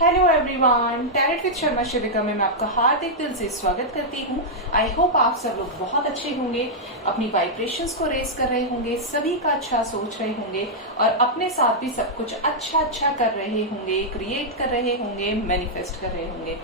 Hello everyone, talent with Sharma Shivika में मैं आपका हार्दिक दिल से स्वागत करती हूँ। आई होप आप सब लोग बहुत अच्छे होंगे, अपनी वाइब्रेशंस को रेस कर रहे होंगे, सभी का अच्छा सोच रहे होंगे और अपने साथ भी सब कुछ अच्छा कर रहे होंगे, क्रिएट कर रहे होंगे, मैनिफेस्ट कर रहे होंगे।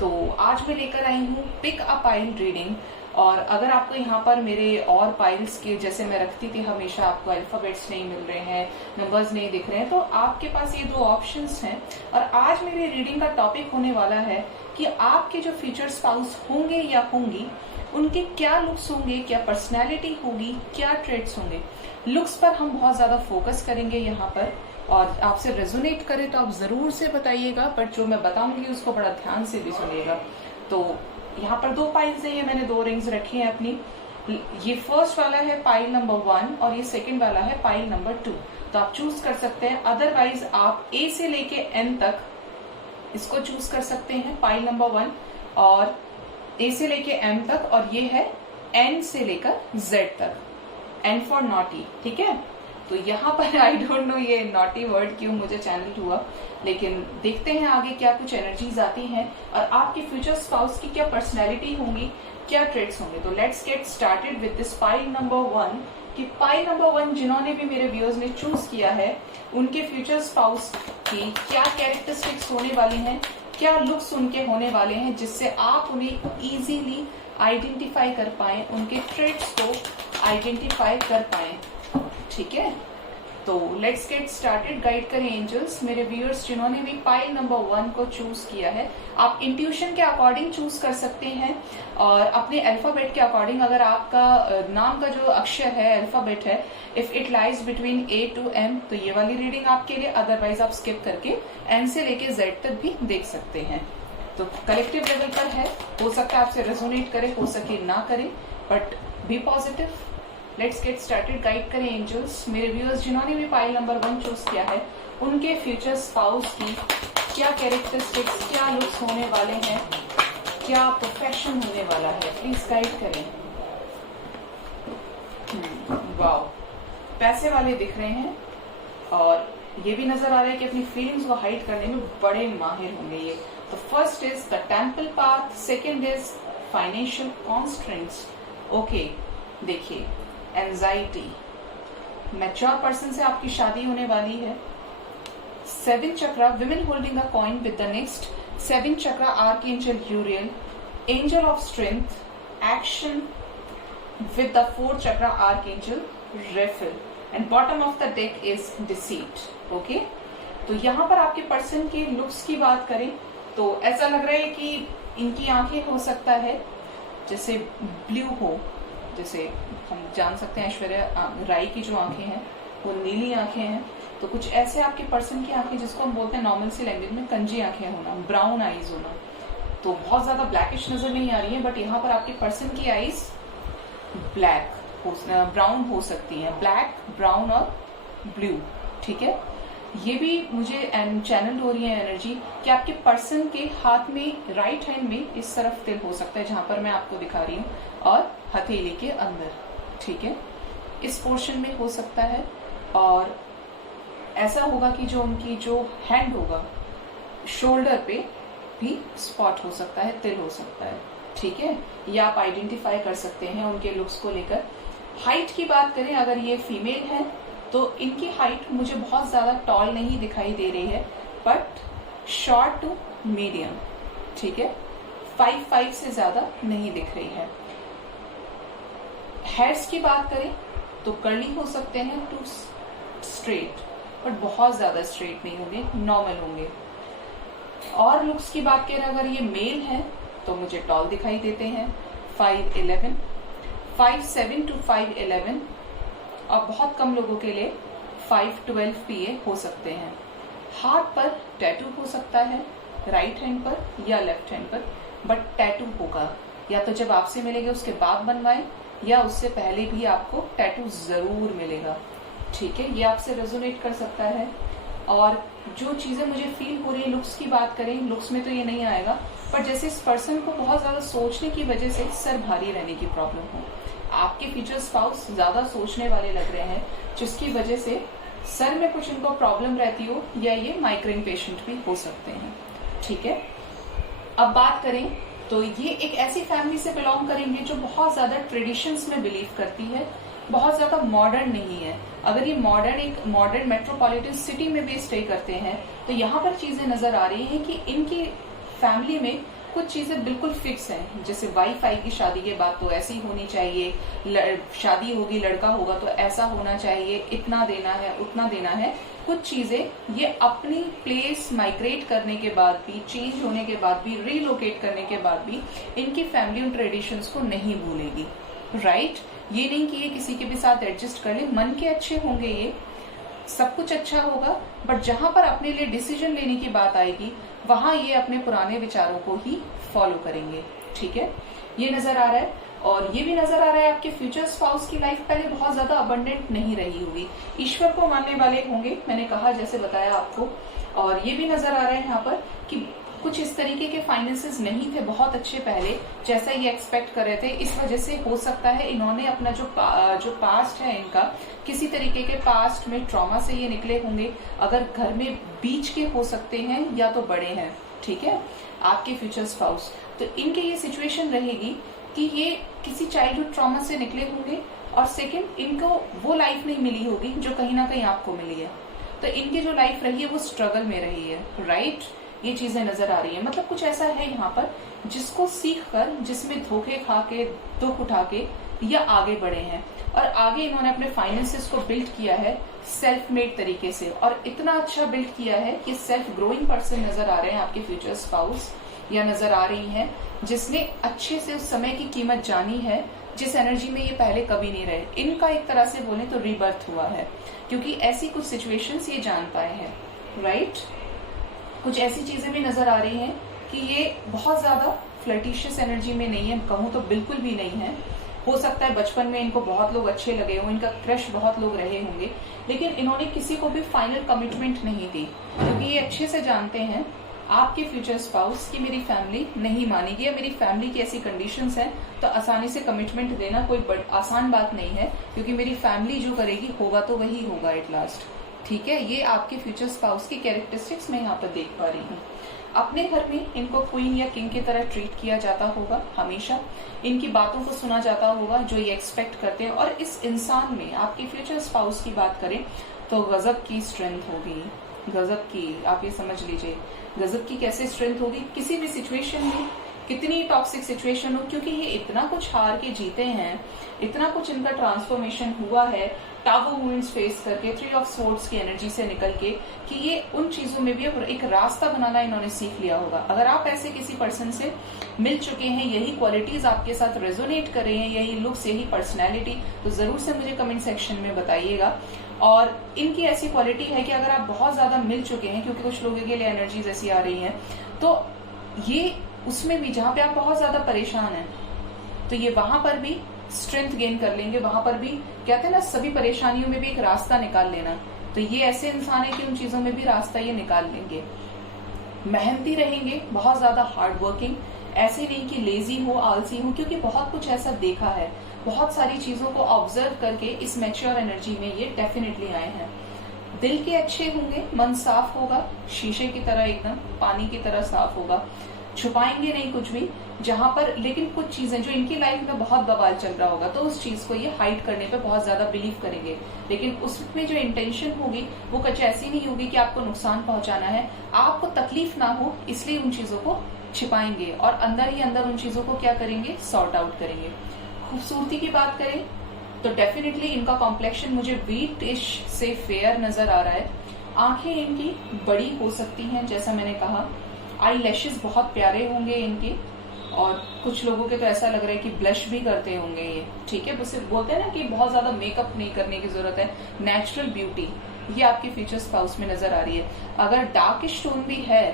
तो आज मैं लेकर आई हूँ पिक अ पाइल रीडिंग। और अगर आपको यहाँ पर मेरे और पाइल्स के जैसे मैं रखती थी हमेशा आपको अल्फाबेट्स नहीं मिल रहे हैं, नंबर्स नहीं दिख रहे हैं, तो आपके पास ये दो ऑप्शंस हैं। और आज मेरी रीडिंग का टॉपिक होने वाला है कि आपके जो फ्यूचर स्पाउस होंगे या होंगी उनके क्या लुक्स होंगे, क्या पर्सनैलिटी होगी, क्या ट्रेड्स होंगे। लुक्स पर हम बहुत ज्यादा फोकस करेंगे यहाँ पर, और आपसे रेजोनेट करे तो आप जरूर से बताइएगा, बट जो मैं बताऊंगी उसको बड़ा ध्यान से भी सुनिएगा। तो यहाँ पर दो पाइल्स है, ये मैंने दो रिंग्स रखी हैं अपनी। ये फर्स्ट वाला है पाइल नंबर 1 और ये सेकंड वाला है पाइल नंबर 2। तो आप चूज कर सकते हैं, अदरवाइज आप ए से लेके एन तक इसको चूज कर सकते हैं, पाइल नंबर 1 और ए से लेके एम तक, और ये है एन से लेकर जेड तक, एन फॉर नॉटी। ठीक है, तो यहाँ पर आई डोंट नो ये नॉटी वर्ड क्यों मुझे चैनल हुआ, लेकिन देखते हैं आगे क्या कुछ एनर्जीज आती हैं और आपके फ्यूचर स्पाउस की क्या पर्सनैलिटी होंगी, क्या ट्रेड्स होंगे। तो let's get started with this pile number 1 कि पाइल नंबर 1 जिन्होंने भी मेरे व्यूअर्स ने चूज किया है उनके फ्यूचर स्पाउस की क्या कैरेक्टरिस्टिक्स होने वाली हैं, क्या लुक्स उनके होने वाले हैं, जिससे आप उन्हें इजीली आइडेंटिफाई कर पाए, उनके ट्रेड्स को आइडेंटिफाई कर पाए। ठीक है, तो लेट्स गेट स्टार्टेड। गाइड करें एंजल्स मेरे व्यूअर्स जिन्होंने भी पाइल नंबर 1 को चूज किया है। आप इंट्यूशन के अकॉर्डिंग चूज कर सकते हैं और अपने अल्फाबेट के अकॉर्डिंग, अगर आपका नाम का जो अक्षर है अल्फाबेट है, if it lies between A to M, तो ये वाली रीडिंग आपके लिए, अदरवाइज आप स्किप करके एन से लेके जेड तक भी देख सकते हैं। तो कलेक्टिव लेवल पर है, हो सकता है आपसे रेजोनेट करे, हो सके ना करे, but be positive. Let's get started. Guide करें एंजल्स मेरे व्यूअर्स जिन्होंने भी पाइल नंबर 1 चूज किया है उनके फ्यूचर स्पाउस की क्या कैरेक्टरिस्टिक्स, क्या लुक्स होने वाले हैं, क्या प्रोफेशन होने वाला है, प्लीज गाइड करें। वाओ, पैसे वाले दिख रहे हैं और ये भी नजर आ रहा है कि अपनी फीलिंग्स को हाइड करने में बड़े माहिर होंगे ये। तो first is the temple path, second is financial constraints. Okay, देखिए एंजाइटी, मैच्योर पर्सन से आपकी शादी होने वाली है। 7 chakra, women holding a coin with the next 7 chakra, archangel Uriel, angel of strength, action with the 4 chakra, archangel Raphael, and bottom of the deck is deceit. Okay, तो यहाँ पर आपके पर्सन के लुक्स की बात करें तो ऐसा लग रहा है कि इनकी आंखें हो सकता है जैसे ब्लू हो, जैसे हम जान सकते हैं ऐश्वर्या राय की जो आंखें हैं वो नीली आंखें हैं। तो कुछ ऐसे आपके पर्सन की आंखें जिसको हम बोलते हैं नॉर्मल सी लैंग्वेज में कंजी आंखें होना, ब्राउन आईज होना। तो बहुत ज्यादा ब्लैकिश नजर नहीं आ रही है, बट यहाँ पर आपके पर्सन की आईज ब्लैक ब्राउन हो सकती है, ब्लैक, ब्राउन और ब्लू। ठीक है, ये भी मुझे चैनल हो रही है एनर्जी कि आपके पर्सन के हाथ में, राइट हैंड में इस तरफ तिल हो सकता है जहां पर मैं आपको दिखा रही हूँ, और हथेली के अंदर। ठीक है, इस पोर्शन में हो सकता है। और ऐसा होगा कि जो उनकी जो हैंड होगा शोल्डर पे भी स्पॉट हो सकता है, तिल हो सकता है। ठीक है, ये आप आइडेंटिफाई कर सकते हैं उनके लुक्स को लेकर। हाइट की बात करें, अगर ये फीमेल है तो इनकी हाइट मुझे बहुत ज्यादा टॉल नहीं दिखाई दे रही है, बट शॉर्ट टू मीडियम। ठीक है, 5'5" से ज्यादा नहीं दिख रही है। हेयर्स की बात करें तो कर्ली हो सकते हैं टू स्ट्रेट, बट बहुत ज्यादा स्ट्रेट नहीं होंगे, नॉर्मल होंगे। और लुक्स की बात करें, अगर ये मेल है तो मुझे टॉल दिखाई देते हैं, 5'11", 5'7" टू 5'11", और बहुत कम लोगों के लिए 5'12" PA हो सकते हैं। हाथ पर टैटू हो सकता है, राइट हैंड पर या लेफ्ट हैंड पर, बट टैटू होगा या तो जब आपसे मिलेंगे उसके बाद बनवाएं, या उससे पहले भी आपको टैटू जरूर मिलेगा। ठीक है, ये आपसे रेजोनेट कर सकता है। और जो चीजें मुझे फील हो रही है, लुक्स की बात करें, लुक्स में तो ये नहीं आएगा, पर जैसे इस पर्सन को बहुत ज्यादा सोचने की वजह से सर भारी रहने की प्रॉब्लम हो, आपके फ्यूचर स्पाउस ज्यादा सोचने वाले लग रहे हैं, जिसकी वजह से सर में कुछ इनको प्रॉब्लम रहती हो, या ये माइग्रेन पेशेंट भी हो सकते हैं। ठीक है। अब बात करें तो ये एक ऐसी फैमिली से बिलोंग करेंगे जो बहुत ज्यादा ट्रेडिशंस में बिलीव करती है, बहुत ज्यादा मॉडर्न नहीं है। अगर ये एक मॉडर्न मेट्रोपॉलिटन सिटी में भी स्टे करते हैं तो यहाँ पर चीजें नजर आ रही हैं कि इनकी फैमिली में कुछ चीजें बिल्कुल फिक्स हैं। जैसे वाइफ आएगी शादी के बाद तो ऐसी होनी चाहिए, शादी होगी लड़का होगा तो ऐसा होना चाहिए, इतना देना है उतना देना है। कुछ चीजें ये अपनी प्लेस माइग्रेट करने के बाद भी, चेंज होने के बाद भी, रीलोकेट करने के बाद भी इनकी फैमिली उन ट्रेडिशंस को नहीं भूलेगी, राइट। ये नहीं कि ये किसी के भी साथ एडजस्ट कर ले, मन के अच्छे होंगे, ये सब कुछ अच्छा होगा, बट जहां पर अपने लिए डिसीजन लेने की बात आएगी वहां ये अपने पुराने विचारों को ही फॉलो करेंगे, ठीक है। ये नजर आ रहा है। और ये भी नजर आ रहा है आपके फ्यूचर स्पाउस की लाइफ पहले बहुत ज्यादा अबंडेंट नहीं रही होगी, ईश्वर को मानने वाले होंगे, मैंने कहा जैसे बताया आपको। और ये भी नजर आ रहा है यहाँ पर कि कुछ इस तरीके के फाइनेंसेस नहीं थे बहुत अच्छे पहले जैसा ये एक्सपेक्ट कर रहे थे। इस वजह से हो सकता है इन्होंने अपना जो पास्ट है इनका, किसी तरीके के पास्ट में ट्रॉमा से ये निकले होंगे। अगर घर में बीच के हो सकते हैं या तो बड़े हैं, ठीक है, आपके फ्यूचर स्पाउस, तो इनके ये सिचुएशन रहेगी कि ये किसी चाइल्डहुड ट्रॉमा से निकले होंगे और सेकंड इनको वो लाइफ नहीं मिली होगी जो कहीं ना कहीं आपको मिली है। तो इनकी जो लाइफ रही है वो स्ट्रगल में रही है, राइट। ये चीजें नजर आ रही है। मतलब कुछ ऐसा है यहाँ पर जिसको सीख कर, जिसमें धोखे खा के, दुख उठा के या आगे बढ़े हैं और आगे इन्होंने अपने फाइनेंसेस को बिल्ड किया है सेल्फ मेड तरीके से, और इतना अच्छा बिल्ड किया है कि सेल्फ ग्रोइंग पर्सन नजर आ रहे हैं आपके फ्यूचर स्पाउस, या नजर आ रही है जिसने अच्छे से उस समय की कीमत जानी है जिस एनर्जी में ये पहले कभी नहीं रहे। इनका एक तरह से बोले तो रीबर्थ हुआ है, क्योंकि ऐसी कुछ सिचुएशंस ये जान पाए हैं, राइट। कुछ ऐसी चीजें भी नजर आ रही हैं कि ये बहुत ज्यादा फ्लर्टिशियस एनर्जी में नहीं है, कहूँ तो बिल्कुल भी नहीं है। हो सकता है बचपन में इनको बहुत लोग अच्छे लगे हों, इनका क्रश बहुत लोग रहे होंगे, लेकिन इन्होंने किसी को भी फाइनल कमिटमेंट नहीं दी, क्योंकि ये अच्छे से जानते हैं आपके फ्यूचर स्पाउस की मेरी फैमिली नहीं मानेगी, या मेरी फैमिली की ऐसी कंडीशंस हैं तो आसानी से कमिटमेंट देना कोई आसान बात नहीं है, क्योंकि मेरी फैमिली जो करेगी होगा तो वही होगा एट लास्ट, ठीक है। ये आपके फ्यूचर स्पाउस की कैरेक्टरिस्टिक्स मैं यहाँ पर देख पा रही हूँ। अपने घर में इनको क्वीन या किंग की तरह ट्रीट किया जाता होगा, हमेशा इनकी बातों को सुना जाता होगा जो ये एक्सपेक्ट करते हैं। और इस इंसान में आपके फ्यूचर स्पाउस की बात करें तो गजब की स्ट्रेंथ होगी, गजब की, आप ये समझ लीजिए गजब की कैसे स्ट्रेंथ होगी किसी भी सिचुएशन में, कितनी टॉक्सिक सिचुएशन हो, क्योंकि ये इतना कुछ हार के जीते हैं, इतना कुछ इनका ट्रांसफॉर्मेशन हुआ है टावर मूवमेंट्स फेस करके, 3 ऑफ स्वॉर्ड्स की एनर्जी से निकल के, कि ये उन चीजों में भी एक रास्ता बनाना इन्होंने सीख लिया होगा। अगर आप ऐसे किसी पर्सन से मिल चुके हैं, यही क्वालिटीज आपके साथ रेजोनेट कर रहे हैं, यही लुक्स, यही पर्सनैलिटी, तो जरूर से मुझे कमेंट सेक्शन में बताइएगा। और इनकी ऐसी क्वालिटी है कि अगर आप बहुत ज्यादा मिल चुके हैं, क्योंकि कुछ लोगों के लिए एनर्जीज ऐसी आ रही हैं, तो ये उसमें भी जहां पे आप बहुत ज्यादा परेशान हैं तो ये वहां पर भी स्ट्रेंथ गेन कर लेंगे, वहां पर भी कहते हैं ना सभी परेशानियों में भी एक रास्ता निकाल लेना, तो ये ऐसे इंसान है कि उन चीजों में भी रास्ता ये निकाल लेंगे। मेहनती रहेंगे, बहुत ज्यादा हार्ड वर्किंग, ऐसे नहीं कि लेजी हो, आलसी हो, क्योंकि बहुत कुछ ऐसा देखा है, बहुत सारी चीजों को ऑब्जर्व करके इस मैच्योर एनर्जी में ये डेफिनेटली आए हैं। दिल के अच्छे होंगे, मन साफ होगा, शीशे की तरह एकदम पानी की तरह साफ होगा, छुपाएंगे नहीं कुछ भी, जहां पर लेकिन कुछ चीजें जो इनकी लाइफ में बहुत बवाल चल रहा होगा तो उस चीज को ये हाइड करने पे बहुत ज्यादा बिलीव करेंगे, लेकिन उसमें जो इंटेंशन होगी वो कुछ ऐसी नहीं होगी कि आपको नुकसान पहुंचाना है, आपको तकलीफ ना हो इसलिए उन चीजों को छिपाएंगे और अंदर ही अंदर उन चीजों को क्या करेंगे, सॉर्ट आउट करेंगे। खूबसूरती की बात करें तो डेफिनेटली इनका कॉम्प्लेक्शन मुझे व्हीटिश से फेयर नजर आ रहा है। आंखें इनकी बड़ी हो सकती हैं जैसा मैंने कहा, आई लैशेस बहुत प्यारे होंगे इनके, और कुछ लोगों के तो ऐसा लग रहा है कि ब्लश भी करते होंगे ये, ठीक है। बस बोलते हैं ना कि बहुत ज्यादा मेकअप नहीं करने की जरूरत है, नेचुरल ब्यूटी ये आपके फ्यूचर स्पाउस में नजर आ रही है। अगर डार्किश टोन भी है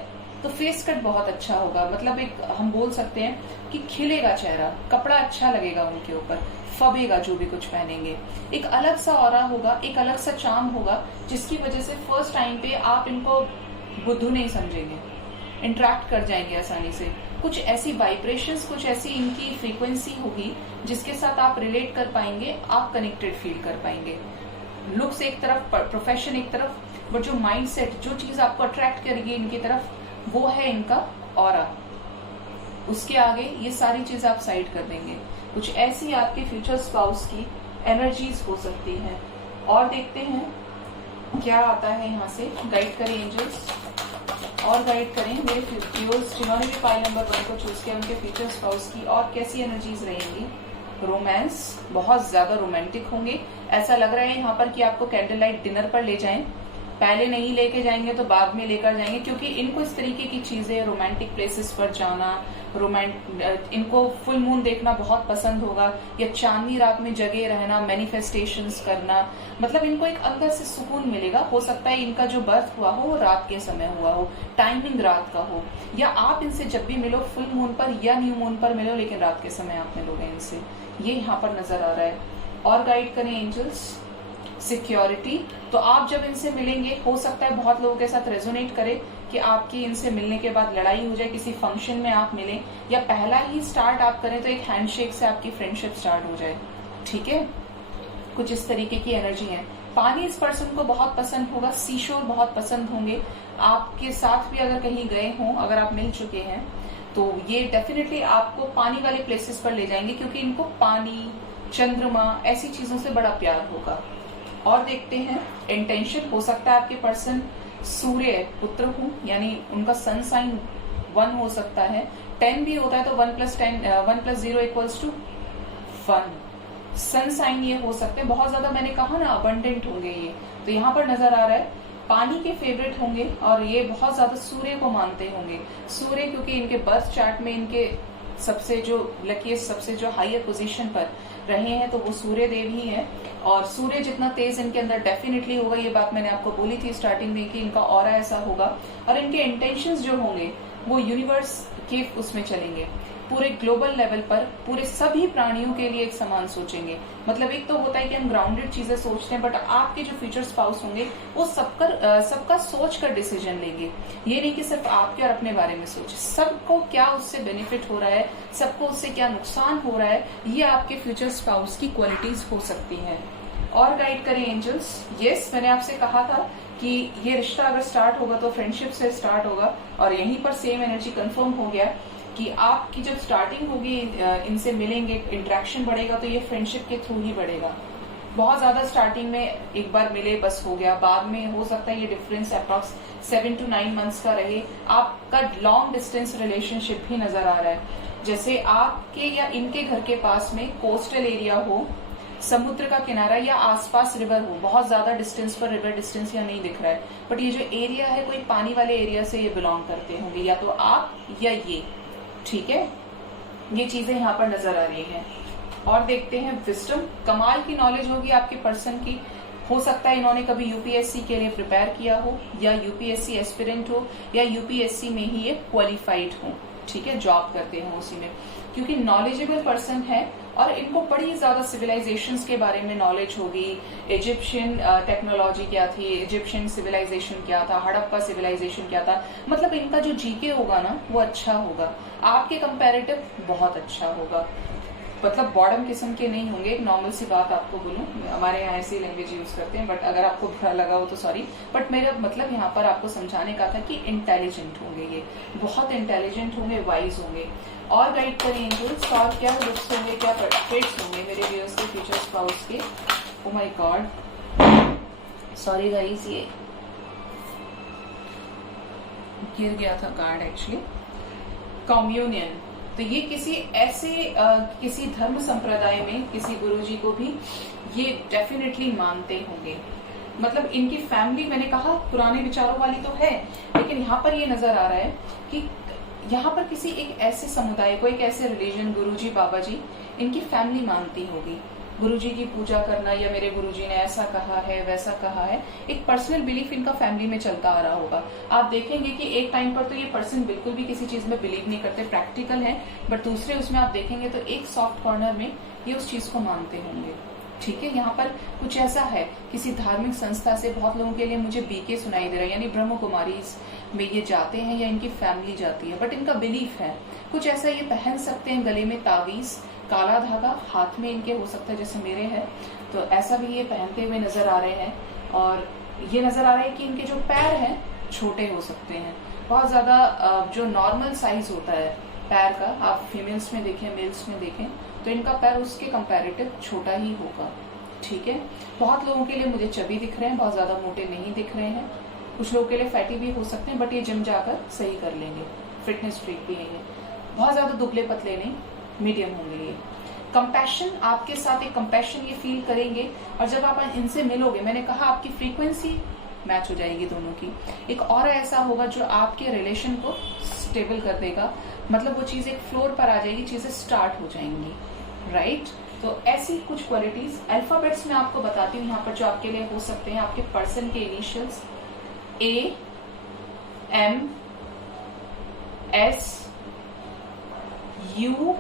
तो फेस कट बहुत अच्छा होगा, मतलब एक हम बोल सकते हैं कि खिलेगा चेहरा, कपड़ा अच्छा लगेगा उनके ऊपर, फबेगा जो भी कुछ पहनेंगे, एक अलग सा ऑरा होगा, एक अलग सा चार्म होगा, जिसकी वजह से फर्स्ट टाइम पे आप इनको बुद्धू नहीं समझेंगे, इंटरेक्ट कर जाएंगे आसानी से। कुछ ऐसी वाइब्रेशंस, कुछ ऐसी इनकी फ्रीक्वेंसी होगी जिसके साथ आप रिलेट कर पाएंगे, आप कनेक्टेड फील कर पाएंगे। लुक्स एक तरफ, प्रोफेशन एक तरफ, बट जो माइंडसेट, जो चीज आपको अट्रैक्ट करेगी इनकी तरफ, वो है इनका ऑरा। उसके आगे ये सारी चीज आप साइड कर देंगे। कुछ ऐसी आपके फ्यूचर स्पाउस की एनर्जीज हो सकती हैं। और देखते हैं क्या आता है यहाँ से। गाइड करें एंजल्स और गाइड करें मेरे व्यूअर्स जिन्होंने भी पाइल नंबर 1 को चूज किया, उनके फ्यूचर स्पाउस की और कैसी एनर्जीज रहेंगी। रोमांस, बहुत ज्यादा रोमांटिक होंगे। ऐसा लग रहा है यहाँ पर कि आपको कैंडल लाइट डिनर पर ले जाएं। पहले नहीं लेके जाएंगे तो बाद में लेकर जाएंगे, क्योंकि इनको इस तरीके की चीजें, रोमांटिक प्लेसेस पर जाना, इनको फुल मून देखना बहुत पसंद होगा, या चांदनी रात में जगे रहना, मैनिफेस्टेशंस करना। मतलब इनको एक अंदर से सुकून मिलेगा। हो सकता है इनका जो बर्थ हुआ हो वो रात के समय हुआ हो, टाइमिंग रात का हो, या आप इनसे जब भी मिलो फुल मून पर या न्यू मून पर मिलो, लेकिन रात के समय आप मिलोगे इनसे, ये यहाँ पर नजर आ रहा है। और गाइड करें एंजल्स सिक्योरिटी। तो आप जब इनसे मिलेंगे, हो सकता है बहुत लोगों के साथ रेजोनेट करे कि आपकी इनसे मिलने के बाद लड़ाई हो जाए, किसी फंक्शन में आप मिलें, या पहला ही स्टार्ट आप करें तो एक हैंडशेक से आपकी फ्रेंडशिप स्टार्ट हो जाए। ठीक है, कुछ इस तरीके की एनर्जी है। पानी इस पर्सन को बहुत पसंद होगा, सीशोर बहुत पसंद होंगे। आपके साथ भी अगर कहीं गए हों, अगर आप मिल चुके हैं, तो ये डेफिनेटली आपको पानी वाले प्लेसेस पर ले जाएंगे, क्योंकि इनको पानी, चंद्रमा, ऐसी चीजों से बड़ा प्यार होगा। और देखते हैं इंटेंशन। हो सकता है आपके पर्सन सूर्य पुत्र हो, यानी उनका सन साइन 1 हो सकता है। 10 भी होता है तो 1 + 0 = 1। सन साइन ये हो सकते हैं। बहुत ज्यादा मैंने कहा ना अबंडेंट होंगे ये, तो यहाँ पर नजर आ रहा है पानी के फेवरेट होंगे, और ये बहुत ज्यादा सूर्य को मानते होंगे। सूर्य क्योंकि इनके बर्थ चार्ट में इनके सबसे जो लकीस्ट, सबसे जो हाईयर पोजीशन पर रहे हैं, तो वो सूर्य देव ही है। और सूर्य जितना तेज इनके अंदर डेफिनेटली होगा, ये बात मैंने आपको बोली थी स्टार्टिंग में कि इनका ऑरा ऐसा होगा। और इनके इंटेंशंस जो होंगे वो यूनिवर्स के उसमें चलेंगे, पूरे ग्लोबल लेवल पर पूरे सभी प्राणियों के लिए एक समान सोचेंगे। मतलब एक तो होता है कि हम ग्राउंडेड चीजें सोचते हैं, बट आपके जो फ्यूचर स्पाउस होंगे वो सबका सोच कर डिसीजन लेंगे। ये नहीं कि सिर्फ आपके और अपने बारे में सोचे, सबको क्या उससे बेनिफिट हो रहा है, सबको उससे क्या नुकसान हो रहा है, ये आपके फ्यूचर स्पाउस की क्वालिटीज हो सकती हैं। और गाइड करें एंजल्स। यस, मैंने आपसे कहा था कि ये रिश्ता अगर स्टार्ट होगा तो फ्रेंडशिप से स्टार्ट होगा, और यहीं पर सेम एनर्जी कंफर्म हो गया कि आपकी जब स्टार्टिंग होगी, इनसे मिलेंगे, इंटरेक्शन बढ़ेगा, तो ये फ्रेंडशिप के थ्रू ही बढ़ेगा। बहुत ज्यादा स्टार्टिंग में एक बार मिले बस हो गया, बाद में हो सकता है ये डिफरेंस अप्रॉक्स 7 to 9 मंथ्स का रहे। आपका लॉन्ग डिस्टेंस रिलेशनशिप भी नजर आ रहा है। जैसे आपके या इनके घर के पास में कोस्टल एरिया हो, समुद्र का किनारा, या आसपास रिवर हो। बहुत ज्यादा डिस्टेंस पर रिवर डिस्टेंस या नहीं दिख रहा है, बट ये जो एरिया है कोई पानी वाले एरिया से ये बिलोंग करते होंगे, या तो आप या ये। ठीक है, ये चीजें यहाँ पर नजर आ रही हैं। और देखते हैं विजडम। कमाल की नॉलेज होगी आपके पर्सन की। हो सकता है इन्होंने कभी यूपीएससी के लिए प्रिपेयर किया हो, या यूपीएससी एस्पिरेंट हो, या यूपीएससी में ही ये क्वालिफाइड हो। ठीक है, जॉब करते हैं उसी में, क्योंकि नॉलेजेबल पर्सन है। और इनको बड़ी ज्यादा सिविलाइजेशंस के बारे में नॉलेज होगी। इजिप्शियन टेक्नोलॉजी क्या थी, इजिप्शियन सिविलाइजेशन क्या था, हड़प्पा सिविलाइजेशन क्या था। मतलब इनका जो जीके होगा ना वो अच्छा होगा, आपके कंपैरेटिव बहुत अच्छा होगा। मतलब बॉर्डम किस्म के नहीं होंगे। एक नॉर्मल सी बात आपको बोलूं, हमारे यहाँ ऐसी लैंग्वेज यूज करते हैं, बट अगर आपको बुरा लगा हो तो सॉरी। बट मेरा मतलब यहाँ पर आपको समझाने का था कि इंटेलिजेंट होंगे, ये बहुत इंटेलिजेंट होंगे, वाइज होंगे। और गाइड करें एंजल्स, और क्या लुक्स होंगे, क्या ट्रेट्स होंगे मेरे व्यूअर्स के फ्यूचर स्पाउस के। Oh my God, sorry guys, ये गिर गया था कार्ड एक्चुअली। कम्युनियन। तो ये किसी ऐसे किसी धर्म संप्रदाय में किसी गुरुजी को भी ये डेफिनेटली मानते होंगे। मतलब इनकी फैमिली, मैंने कहा पुराने विचारों वाली तो है, लेकिन यहाँ पर ये नजर आ रहा है कि यहाँ पर किसी एक ऐसे समुदाय को, एक ऐसे रिलीजन, गुरुजी बाबा जी, इनकी फैमिली मानती होगी। गुरुजी की पूजा करना, या मेरे गुरुजी ने ऐसा कहा है, वैसा कहा है, एक पर्सनल बिलीफ इनका फैमिली में चलता आ रहा होगा। आप देखेंगे कि एक टाइम पर तो ये पर्सन बिल्कुल भी किसी चीज में बिलीव नहीं करते, प्रैक्टिकल है, बट दूसरे उसमें आप देखेंगे तो एक सॉफ्ट कॉर्नर में ये उस चीज को मानते होंगे। ठीक है, यहाँ पर कुछ ऐसा है, किसी धार्मिक संस्था से बहुत लोगों के लिए मुझे बीके सुनाई दे रहा है, यानी ब्रह्म कुमारी में ये जाते हैं या इनकी फैमिली जाती है, बट इनका बिलीफ है कुछ ऐसा। ये पहन सकते हैं गले में तावीज, काला धागा, हाथ में इनके हो सकता है जैसे मेरे है, तो ऐसा भी ये पहनते हुए नजर आ रहे हैं। और ये नजर आ रहा है कि इनके जो पैर हैं छोटे हो सकते हैं, बहुत ज्यादा जो नॉर्मल साइज होता है पैर का, आप फीमेल्स में देखें मेल्स में देखें तो इनका पैर उसके कंपैरेटिव छोटा ही होगा। ठीक है, बहुत लोगों के लिए मुझे चबी दिख रहे हैं, बहुत ज्यादा मोटे नहीं दिख रहे हैं। कुछ लोगों के लिए फैटी भी हो सकते हैं, बट ये जिम जाकर सही कर लेंगे, फिटनेस फ्रीक भी है ये। बहुत ज्यादा दुबले पतले नहीं, मीडियम होंगे ये। कंपैशन, आपके साथ एक कंपैशन ये फील करेंगे, और जब आप इनसे मिलोगे, मैंने कहा आपकी फ्रीक्वेंसी मैच हो जाएगी दोनों की। एक और ऐसा होगा जो आपके रिलेशन को स्टेबल कर देगा, मतलब वो चीज एक फ्लोर पर आ जाएगी, चीजें स्टार्ट हो जाएंगी, राइट। तो ऐसी कुछ क्वालिटीज अल्फाबेट्स में आपको बताती हूँ यहाँ पर जो आपके लिए हो सकते हैं। आपके पर्सन के initials A, M, S, U,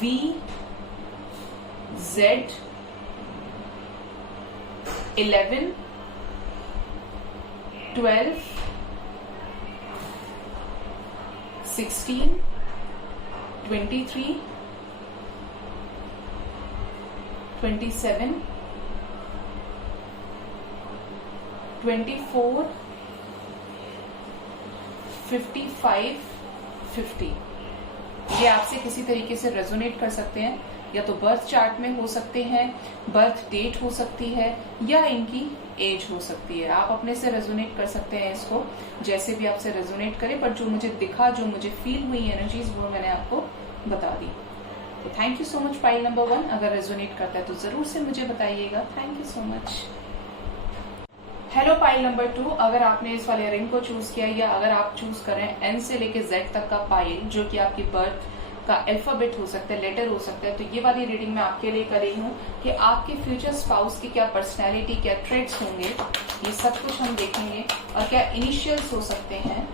V, Z, 11, 12, 16, 23, 27, 24, 55, 50। ये आपसे किसी तरीके से रेजोनेट कर सकते हैं, या तो बर्थ चार्ट में हो सकते हैं, बर्थ डेट हो सकती है, या इनकी एज हो सकती है। आप अपने से रेजोनेट कर सकते हैं इसको, जैसे भी आपसे रेजोनेट करे, पर जो मुझे दिखा, जो मुझे फील हुई एनर्जीज, वो मैंने आपको बता दी। तो thank you so much pile number 1। अगर रेजोनेट करता है तो जरूर से मुझे बताइएगा। Thank you so much. Hello pile number 2, अगर आपने इस वाले रिंग को चूज किया, या अगर आप चूज करें एन से लेके जेड तक का पाइल, जो कि आपकी बर्थ का अल्फाबेट हो सकता है, लेटर हो सकता है, तो ये वाली रीडिंग मैं आपके लिए कर रही हूँ कि आपके फ्यूचर स्पाउस की क्या पर्सनैलिटी, क्या ट्रेड्स होंगे, ये सब कुछ हम देखेंगे, और क्या इनिशियल्स हो सकते हैं।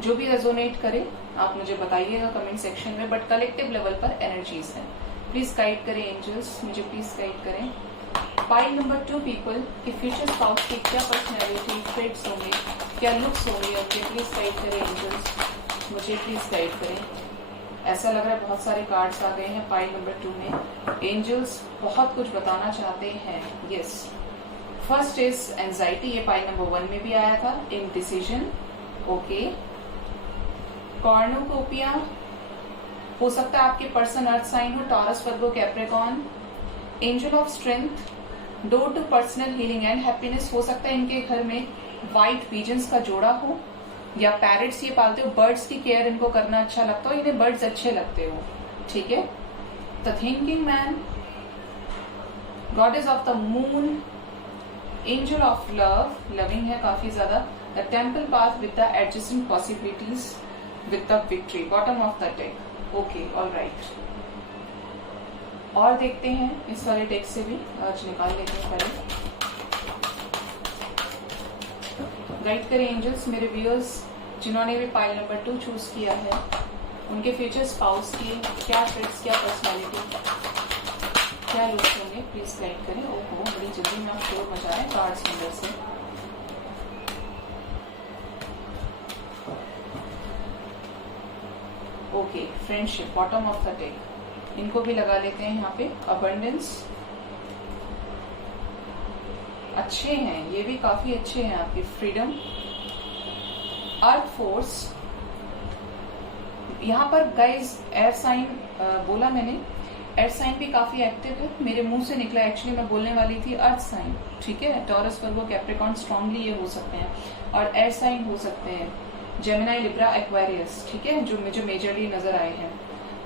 जो भी रेजोनेट करे आप मुझे बताइएगा कमेंट सेक्शन में, बट कलेक्टिव लेवल पर एनर्जीज है। प्लीज गाइड करें एंजल्स, मुझे प्लीज गाइड करें। पाइल नंबर 2 पीपल के फ्यूचर स्पाउस की क्या पर्सनैलिटी, ट्रेड्स होंगे, क्या लुक्स होंगे, और प्लीज गाइड करें एंजल्स, मुझे प्लीज गाइड करें। ऐसा लग रहा है बहुत सारे कार्ड्स आ गए हैं पाइल नंबर 2 में। एंजल्स बहुत कुछ बताना चाहते हैं। यस, फर्स्ट इज एंजाइटी, ये पाइल नंबर 1 में भी आया था। Indecision, okay. कॉर्नुकोपिया, हो सकता है आपके पर्सन अर्थ साइन हो, Taurus, Virgo, Capricorn. Angel of strength, door to personal healing and happiness, हो सकता है इनके घर में व्हाइट पिजन्स का जोड़ा हो, या पैरेट्स ये पालते हो, बर्ड्स की केयर इनको करना अच्छा लगता हो, इन्हें बर्ड्स अच्छे लगते हो। ठीक है। The thinking man, goddess of the moon, angel of love, loving है काफी ज्यादा। The temple path with the adjusting possibilities with the victory, bottom of the deck. Okay, all right. और देखते हैं इस वाले डेक से भी, आज निकाल लेते हैं पहले। गाइड करें एंजल्स मेरे व्यूअर्स जिन्होंने भी पाइल नंबर 2 चूज किया है, उनके फ्यूचर स्पाउस की क्या ट्रेड्स, क्या पर्सनैलिटी, क्या लुक्स होंगे, प्लीज गाइड करें। ओहो, बड़ी जल्दी में आप शोर मचा रहे हैं कार्ड्स अंदर से। Okay, friendship, bottom of the deck, इनको भी लगा लेते हैं यहाँ पे। अबंडेंस, अच्छे हैं, ये भी काफी अच्छे हैं आपके। फ्रीडम, अर्थ फोर्स, यहाँ पर गाइज एयर साइन बोला मैंने, एयर साइन भी काफी एक्टिव है, मेरे मुंह से निकला, एक्चुअली मैं बोलने वाली थी अर्थ साइन। ठीक है, टॉरस, वर्गो, कैप्रिकॉर्न स्ट्रांगली ये हो सकते हैं, और एयर साइन हो सकते हैं जेमिनी, लिब्रा, एक्वेरियस। ठीक है, जो मुझे मेजरली नजर आए हैं।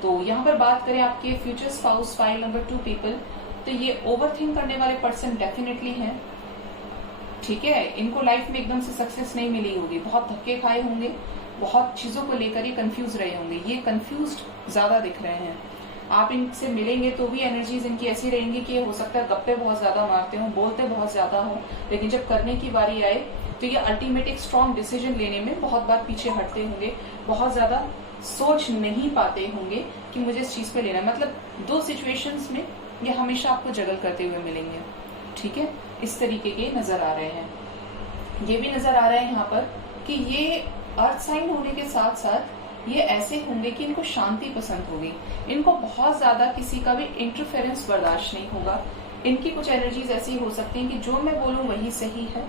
तो यहाँ पर बात करें आपके future spouse pile number 2 people, तो ये ओवर थिंक करने वाले पर्सन डेफिनेटली हैं। ठीक है, इनको लाइफ में एकदम से सक्सेस नहीं मिली होगी, बहुत धक्के खाए होंगे, बहुत चीजों को लेकर ही कंफ्यूज रहे होंगे, ये कंफ्यूज्ड ज्यादा दिख रहे हैं। आप इनसे मिलेंगे तो भी एनर्जीज इनकी ऐसी रहेंगी कि हो सकता है गप्पे बहुत ज्यादा मारते हो, बोलते बहुत ज्यादा हो, लेकिन जब करने की बारी आए तो ये अल्टीमेट एक स्ट्रॉन्ग डिसीजन लेने में बहुत बार पीछे हटते होंगे, बहुत ज्यादा सोच नहीं पाते होंगे कि मुझे इस चीज पे लेना है। मतलब 2 सिचुएशंस में ये हमेशा आपको जगल करते हुए मिलेंगे। ठीक है, इस तरीके के नजर आ रहे हैं। ये भी नजर आ रहा है यहाँ पर कि ये अर्थ साइन होने के साथ साथ ये ऐसे होंगे कि इनको शांति पसंद होगी, इनको बहुत ज्यादा किसी का भी इंटरफेरेंस बर्दाश्त नहीं होगा। इनकी कुछ एनर्जीज ऐसी हो सकती हैं कि जो मैं बोलूं वही सही है।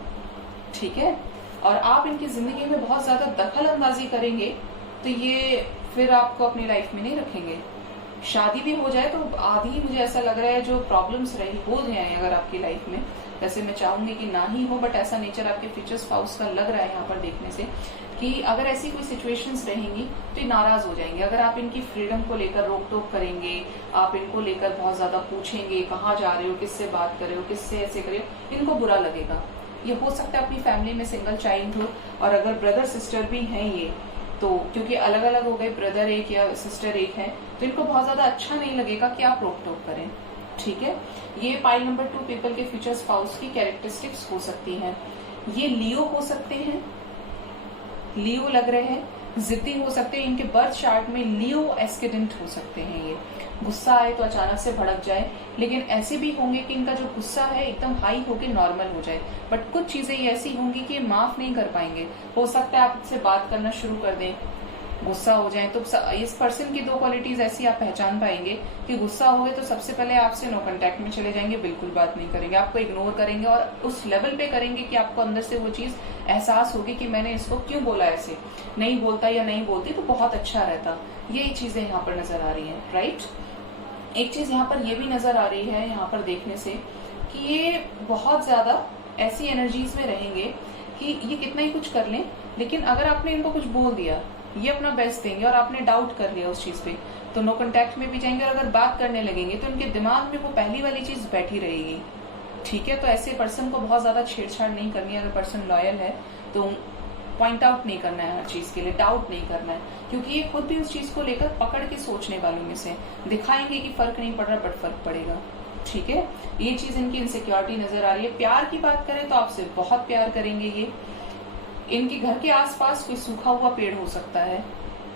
ठीक है, और आप इनकी जिंदगी में बहुत ज्यादा दखल अंदाजी करेंगे तो ये फिर आपको अपनी लाइफ में नहीं रखेंगे। शादी भी हो जाए तो आधी मुझे ऐसा लग रहा है जो प्रॉब्लम्स रही हो जाए अगर आपकी लाइफ में, वैसे मैं चाहूंगी कि ना ही हो, बट ऐसा नेचर आपके फ्यूचर स्पाउस का लग रहा है यहाँ पर देखने से कि अगर ऐसी कोई सिचुएशंस रहेंगी तो ये नाराज हो जाएंगे। अगर आप इनकी फ्रीडम को लेकर रोक टोक करेंगे, आप इनको लेकर बहुत ज्यादा पूछेंगे कहाँ जा रहे हो, किससे बात कर रहे हो, किससे ऐसे कर रहे हो, इनको बुरा लगेगा। ये हो सकता है अपनी फैमिली में सिंगल चाइल्ड हो, और अगर ब्रदर सिस्टर भी हैं ये तो, क्योंकि अलग अलग हो गए, ब्रदर एक या सिस्टर एक है, तो इनको बहुत ज्यादा अच्छा नहीं लगेगा कि आप रोक टोक करें। ठीक है, ये पाइल नंबर 2 पीपल के फ्यूचर स्पाउस की कैरेक्टरिस्टिक्स हो सकती हैं। ये लियो हो सकते हैं, लियो लग रहे हैं, जिद्दी हो सकते हैं, इनके बर्थ चार्ट में लियो एस्केडेंट हो सकते हैं। ये गुस्सा आए तो अचानक से भड़क जाए, लेकिन ऐसे भी होंगे कि इनका जो गुस्सा है एकदम हाई होके नॉर्मल हो जाए, बट कुछ चीजें ऐसी होंगी कि माफ नहीं कर पाएंगे। हो सकता है आपसे बात करना शुरू कर दें, गुस्सा हो जाए तो इस पर्सन की 2 क्वालिटीज ऐसी आप पहचान पाएंगे कि गुस्सा हो गए तो सबसे पहले आपसे नो कांटेक्ट में चले जाएंगे, बिल्कुल बात नहीं करेंगे, आपको इग्नोर करेंगे, और उस लेवल पे करेंगे कि आपको अंदर से वो चीज एहसास होगी कि मैंने इसको क्यों बोला, ऐसे नहीं बोलता या नहीं बोलती तो बहुत अच्छा रहता। यही चीजें यहाँ पर नजर आ रही है। राइट, एक चीज यहाँ पर ये भी नजर आ रही है यहाँ पर देखने से कि ये बहुत ज्यादा ऐसी एनर्जीज में रहेंगे कि ये कितना ही कुछ कर लें, लेकिन अगर आपने इनको कुछ बोल दिया, ये अपना बेस्ट देंगे और आपने डाउट कर लिया उस चीज पे, तो नो कांटेक्ट में भी जाएंगे, और अगर बात करने लगेंगे तो उनके दिमाग में वो पहली वाली चीज बैठी रहेगी। ठीक है, तो ऐसे पर्सन को बहुत ज्यादा छेड़छाड़ नहीं करनी है। अगर पर्सन लॉयल है तो पॉइंट आउट नहीं करना है हर चीज के लिए, डाउट नहीं करना है, क्योंकि ये खुद भी उस चीज को लेकर पकड़ के सोचने वालों में से दिखाएंगे कि फर्क नहीं पड़ रहा, बट फर्क पड़ेगा। ठीक है, ये चीज इनकी इनसिक्योरिटी नजर आ रही है। प्यार की बात करें तो आपसे बहुत प्यार करेंगे ये। इनके घर के आसपास कोई सूखा हुआ पेड़ हो सकता है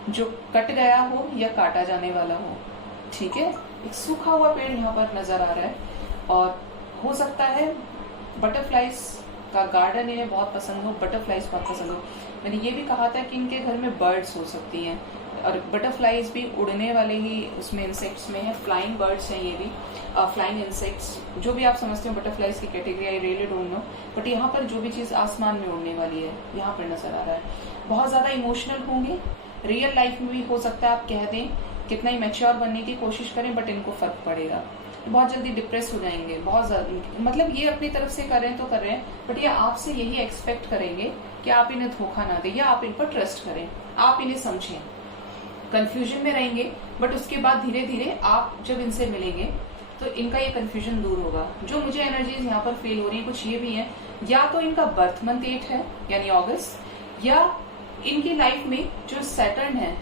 जो कट गया हो या काटा जाने वाला हो। ठीक है, एक सूखा हुआ पेड़ यहाँ पर नजर आ रहा है, और हो सकता है बटरफ्लाइज का गार्डन इन्हें बहुत पसंद हो, बटरफ्लाइज बहुत पसंद हो। मैंने ये भी कहा था कि इनके घर में बर्ड्स हो सकती हैं, और बटरफ्लाइज भी उड़ने वाले ही उसमें इंसेक्ट्स में है, फ्लाइंग बर्ड्स हैं ये भी, फ्लाइंग इंसेक्ट्स, जो भी आप समझते हो बटरफ्लाइज की category, I really don't know, but यहाँ पर जो भी चीज आसमान में उड़ने वाली है यहाँ पर नजर आ रहा है। बहुत ज्यादा इमोशनल होंगे, रियल लाइफ में भी हो सकता है आप कह दें कितना ही मैच्योर बनने की कोशिश करें, बट इनको फर्क पड़ेगा, बहुत जल्दी डिप्रेस हो जाएंगे, बहुत ज्यादा, मतलब ये अपनी तरफ से कर रहे हैं तो कर रहे हैं, बट ये आपसे यही एक्सपेक्ट करेंगे कि आप इन्हें धोखा ना दें या आप इन पर ट्रस्ट करें, आप इन्हें समझें। कंफ्यूजन में रहेंगे, बट उसके बाद धीरे धीरे आप जब इनसे मिलेंगे तो इनका ये कंफ्यूजन दूर होगा। जो मुझे एनर्जीज यहाँ पर फील हो रही है कुछ ये भी है, या तो इनका बर्थ मंथ 8 है यानी अगस्त, या इनकी लाइफ में जो सैटर्न है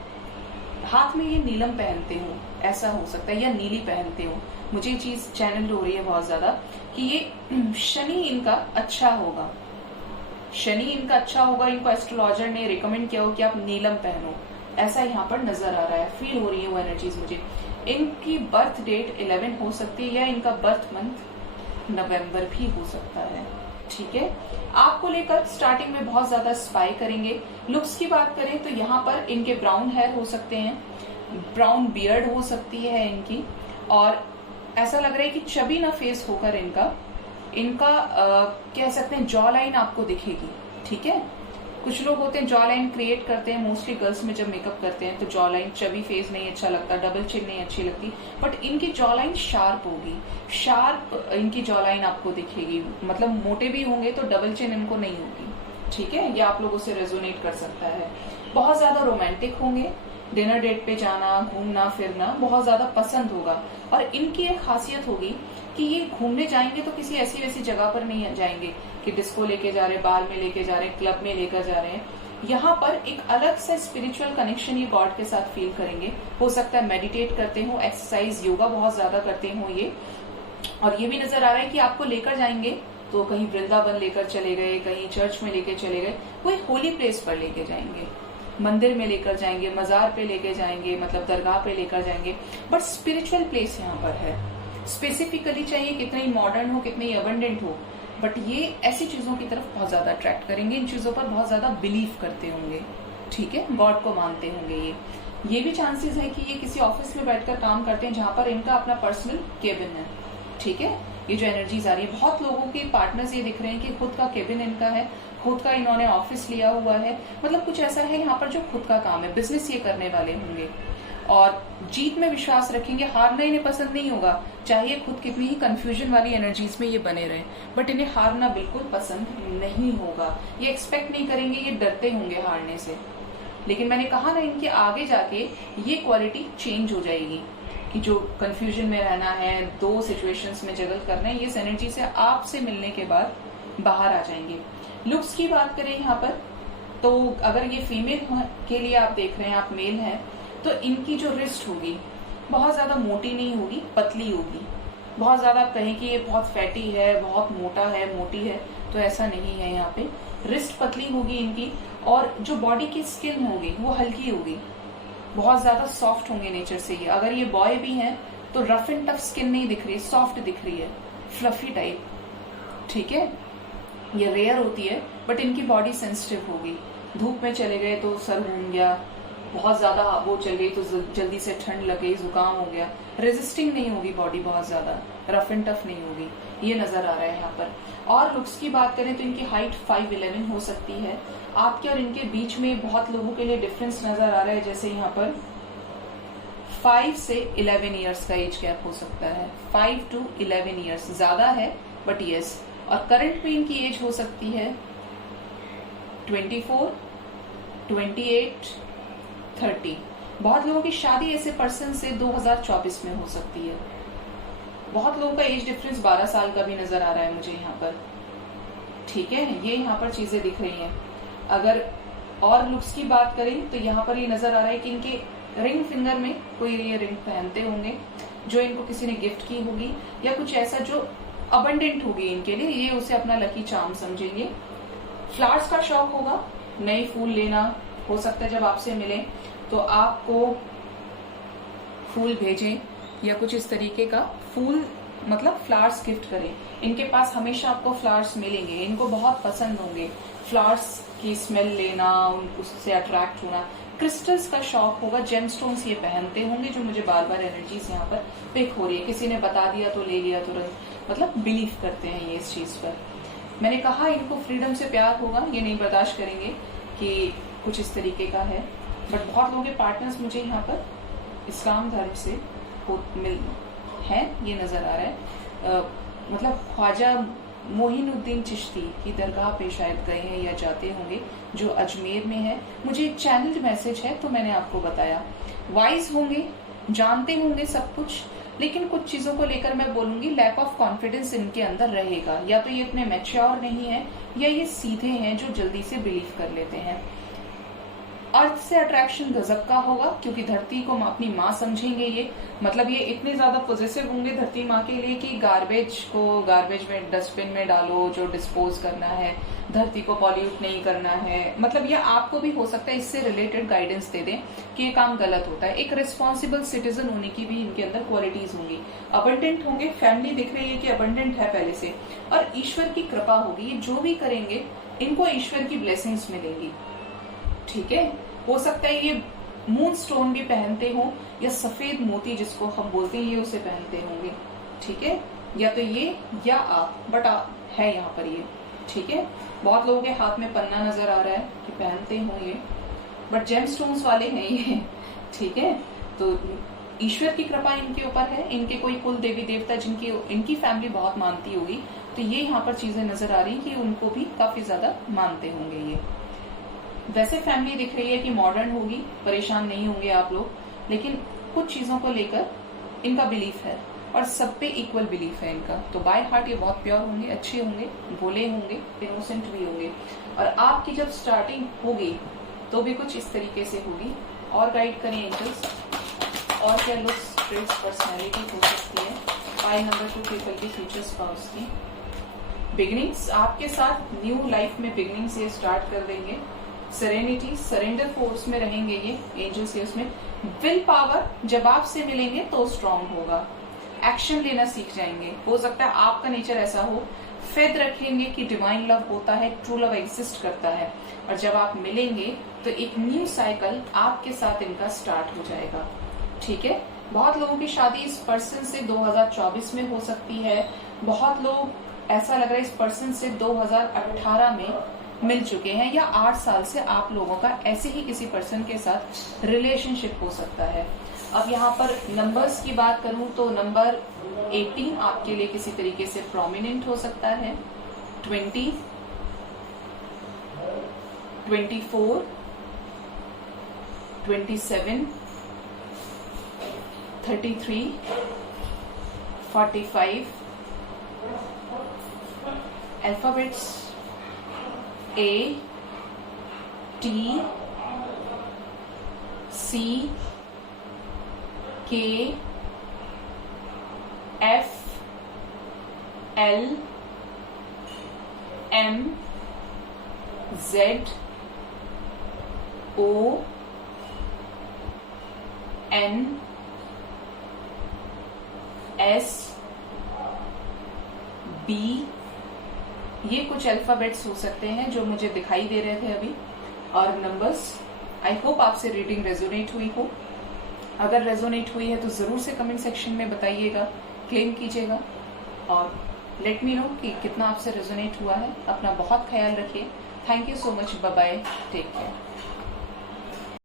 हाथ में ये नीलम पहनते हो, ऐसा हो सकता है, या नीली पहनते हो। मुझे ये चीज चैनल हो रही है बहुत ज्यादा कि ये शनि इनका अच्छा होगा, शनि इनका अच्छा होगा, इनको एस्ट्रोलॉजर ने रिकमेंड किया हो कि आप नीलम पहनो, ऐसा यहाँ पर नजर आ रहा है, फील हो रही है वो एनर्जीज मुझे। इनकी बर्थ डेट 11 हो सकती है, या इनका बर्थ मंथ नवंबर भी हो सकता है। ठीक है, आपको लेकर स्टार्टिंग में बहुत ज्यादा स्पाई करेंगे। लुक्स की बात करें तो यहाँ पर इनके ब्राउन हेयर हो सकते हैं, ब्राउन बियर्ड हो सकती है इनकी, और ऐसा लग रहा है कि चबी ना फेस होकर इनका कह सकते हैं जॉ लाइन आपको दिखेगी। ठीक है, कुछ लोग होते हैं जॉ लाइन क्रिएट करते हैं, मोस्टली गर्ल्स में जब मेकअप करते हैं तो जॉ लाइन, चबी फेस नहीं अच्छा लगता, डबल चिन नहीं अच्छी लगती, बट इनकी जॉ लाइन शार्प होगी, शार्प इनकी जॉ लाइन आपको दिखेगी, मतलब मोटे भी होंगे तो डबल चिन इनको नहीं होगी। ठीक है, ये आप लोगों से रेजोनेट कर सकता है। बहुत ज्यादा रोमांटिक होंगे, डिनर डेट पे जाना, घूमना फिरना बहुत ज्यादा पसंद होगा, और इनकी एक खासियत होगी कि ये घूमने जाएंगे तो किसी ऐसी वैसी जगह पर नहीं जाएंगे कि डिस्को लेके जा रहे, बार में लेके जा रहे, क्लब में लेकर जा रहे हैं। यहाँ पर एक अलग सा स्पिरिचुअल कनेक्शन ये गॉड के साथ फील करेंगे। हो सकता है मेडिटेट करते हो, एक्सरसाइज योगा बहुत ज्यादा करते हो ये, और ये भी नजर आ रहा है कि आपको लेकर जाएंगे तो कहीं वृंदावन लेकर चले गए, कहीं चर्च में लेकर चले गए, कोई होली प्लेस पर लेके जाएंगे, मंदिर में लेकर जाएंगे, मजार पे लेके जाएंगे, मतलब दरगाह पे लेकर जाएंगे, बट स्पिरिचुअल प्लेस यहाँ पर है। स्पेसिफिकली चाहिए कितना ही मॉडर्न हो, कितने ही अबंडेंट हो, बट ये ऐसी चीजों की तरफ बहुत ज्यादा अट्रैक्ट करेंगे, इन चीजों पर बहुत ज्यादा बिलीव करते होंगे। ठीक है, गॉड को मानते होंगे। ये भी चांसेस है कि ये किसी ऑफिस में बैठकर काम करते हैं जहां पर इनका अपना पर्सनल केबिन है। ठीक है, ये जो एनर्जीज आ रही है, बहुत लोगों के पार्टनर्स ये दिख रहे हैं कि खुद का केबिन इनका है, खुद का इन्होंने ऑफिस लिया हुआ है, मतलब कुछ ऐसा है यहाँ पर जो खुद का काम है, बिजनेस ये करने वाले होंगे और जीत में विश्वास रखेंगे। हारना इन्हें पसंद नहीं होगा, चाहे खुद कितनी ही कंफ्यूजन वाली एनर्जीज में ये बने रहे, बट इन्हें हारना बिल्कुल पसंद नहीं होगा। ये एक्सपेक्ट नहीं करेंगे, ये डरते होंगे हारने से। लेकिन मैंने कहा ना, इनके आगे जाके ये क्वालिटी चेंज हो जाएगी कि जो कंफ्यूजन में रहना है, दो सिचुएशंस में जगल करना है, ये इस एनर्जी से आपसे मिलने के बाद बाहर आ जाएंगे। लुक्स की बात करें यहाँ पर, तो अगर ये फीमेल के लिए आप देख रहे हैं, आप मेल हैं, तो इनकी जो रिस्ट होगी बहुत ज्यादा मोटी नहीं होगी, पतली होगी। बहुत ज्यादा आप कहें कि ये बहुत फैटी है, बहुत मोटा है, मोटी है, तो ऐसा नहीं है। यहाँ पे रिस्ट पतली होगी इनकी, और जो बॉडी की स्किन होगी वो हल्की होगी, बहुत ज्यादा सॉफ्ट होंगे नेचर से ये। अगर ये बॉय भी हैं तो रफ एंड टफ स्किन नहीं दिख रही, सॉफ्ट दिख रही है, फ्लफी टाइप, ठीक है। ये रेयर होती है, बट इनकी बॉडी सेंसिटिव होगी। धूप में चले गए तो सर घूम गया, बहुत ज्यादा वो चल गई तो जल्दी से ठंड लग गई, जुकाम हो गया, रेजिस्टिंग नहीं होगी बॉडी, बहुत ज्यादा रफ एंड टफ नहीं होगी, ये नजर आ रहा है यहाँ पर। और लुक्स की बात करें तो इनकी हाइट 5'11" हो सकती है। आपके और इनके बीच में बहुत लोगों के लिए डिफरेंस नजर आ रहा है, जैसे यहाँ पर 5 से 11 ईयर्स का एज गैप हो सकता है। 5 to 11 ईयर्स ज्यादा है, बट यस। और करंट में इनकी एज हो सकती है 24, 28, 30। बहुत लोगों की शादी ऐसे पर्सन से 2024 में हो सकती है। बहुत लोगों का एज डिफरेंस 12 साल का भी नजर आ रहा है मुझे यहाँ पर, ठीक है। ये यहाँ पर चीजें दिख रही हैं। अगर और लुक्स की बात करें तो यहाँ पर ये नजर आ रहा है कि इनके रिंग फिंगर में कोई ये रिंग पहनते होंगे जो इनको किसी ने गिफ्ट की होगी, या कुछ ऐसा जो अबंडेंट होगी इनके लिए, ये उसे अपना लकी चार्म समझेंगे। फ्लावर्स का शौक होगा, नए फूल लेना हो सकता है। जब आपसे मिले तो आपको फूल भेजें या कुछ इस तरीके का फूल, मतलब फ्लावर्स गिफ्ट करें। इनके पास हमेशा आपको फ्लावर्स मिलेंगे, इनको बहुत पसंद होंगे फ्लावर्स की स्मेल लेना, उससे अट्रैक्ट होना। क्रिस्टल्स का शौक होगा, जेमस्टोन्स ये पहनते होंगे, जो मुझे बार बार एनर्जीज यहाँ पर पिक हो रही है। किसी ने बता दिया तो ले लिया तुरंत, मतलब बिलीव करते हैं ये इस चीज पर। मैंने कहा इनको फ्रीडम से प्यार होगा, ये नहीं बर्दाश्त करेंगे कि कुछ इस तरीके का है। बट बहुत लोगों के पार्टनर्स मुझे यहाँ पर इस्लाम धर्म से मिल है, ये नजर आ रहा है। मतलब ख्वाजा मोहिनुद्दीन चिश्ती की दरगाह पे शायद गए हैं या जाते होंगे, जो अजमेर में है। मुझे एक चैनल्ड मैसेज है तो मैंने आपको बताया। वाइज होंगे, जानते होंगे सब कुछ, लेकिन कुछ चीजों को लेकर मैं बोलूंगी लैक ऑफ कॉन्फिडेंस इनके अंदर रहेगा। या तो ये इतने मैच्योर नहीं है, या ये सीधे हैं जो जल्दी से बिलीव कर लेते हैं। अर्थ से अट्रैक्शन गजब का होगा, क्योंकि धरती को अपनी माँ समझेंगे ये। मतलब ये इतने ज्यादा पॉजिटिव होंगे धरती माँ के लिए कि गार्बेज में डस्टबिन में डालो, जो डिस्पोज करना है, धरती को पॉल्यूट नहीं करना है। मतलब ये आपको भी हो सकता है इससे रिलेटेड गाइडेंस दे दें कि ये काम गलत होता है। एक रिस्पॉन्सिबल सिटीजन होने की भी इनके अंदर क्वालिटीज होंगी। अबंडेंट होंगे, फैमिली दिख रही है कि अबंडेंट है पहले से, और ईश्वर की कृपा होगी। ये जो भी करेंगे इनको ईश्वर की ब्लेसिंग्स मिलेंगी, ठीक है। हो सकता है ये मून स्टोन भी पहनते हो, या सफेद मोती जिसको हम बोलते हैं, ये उसे पहनते होंगे, ठीक है। या तो ये या आप, बट है यहाँ पर ये, ठीक है। बहुत लोगों के हाथ में पन्ना नजर आ रहा है कि पहनते हो ये, बट जेम स्टोन्स वाले हैं ये, ठीक है। तो ईश्वर की कृपा इनके ऊपर है। इनके कोई कुल देवी देवता जिनकी इनकी फैमिली बहुत मानती होगी, तो ये यहाँ पर चीजें नजर आ रही कि उनको भी काफी ज्यादा मानते होंगे ये। वैसे फैमिली दिख रही है कि मॉडर्न होगी, परेशान नहीं होंगे आप लोग, लेकिन कुछ चीजों को लेकर इनका बिलीफ है, और सब पे इक्वल बिलीफ है इनका। तो बाय हार्ट ये बहुत प्योर होंगे, अच्छे होंगे, भोले होंगे, इनोसेंट भी होंगे। और आपकी जब स्टार्टिंग होगी तो भी कुछ इस तरीके से होगी। और गाइड करें एंजल्स, और क्या लुक्स, ट्रेड्स, पर्सनैलिटी हो सकती है। 5 नंबर 2 पीपल की फ्यूचर स्पाउस की बिगिनिंग्स आपके साथ न्यू लाइफ में बिगिनिंग से स्टार्ट कर देंगे। सेरेनिटी, सरेंडर फोर्स में रहेंगे ये एंजल्स के। उसमें विल पावर जब आपसे मिलेंगे तो स्ट्रांग होगा, एक्शन लेना सीख जाएंगे। हो सकता है आपका नेचर ऐसा हो, फेथ रखेंगे कि डिवाइन लव होता है, ट्रू लव एग्जिस्ट करता है, और जब आप मिलेंगे तो एक न्यू साइकिल आपके साथ इनका स्टार्ट हो जाएगा, ठीक है। बहुत लोगों की शादी इस पर्सन से 2024 में हो सकती है। बहुत लोग, ऐसा लग रहा है इस पर्सन से 2018 में मिल चुके हैं, या 8 साल से आप लोगों का ऐसे ही किसी पर्सन के साथ रिलेशनशिप हो सकता है। अब यहाँ पर नंबर्स की बात करूं तो नंबर 18 आपके लिए किसी तरीके से प्रोमिनेंट हो सकता है। 20, 24, 27, 33, 45, alphabets A, T, C, K, F, L, M, Z, O, N, S, B, ये कुछ अल्फाबेट्स हो सकते हैं जो मुझे दिखाई दे रहे थे अभी, और नंबर्स। आई होप आपसे रीडिंग रेजोनेट हुई हो। अगर रेजोनेट हुई है तो जरूर से कमेंट सेक्शन में बताइएगा, क्लेम कीजिएगा और लेट मी नो कि कितना आपसे रेजोनेट हुआ है। अपना बहुत ख्याल रखिए। Thank you so much. Bye bye, take care.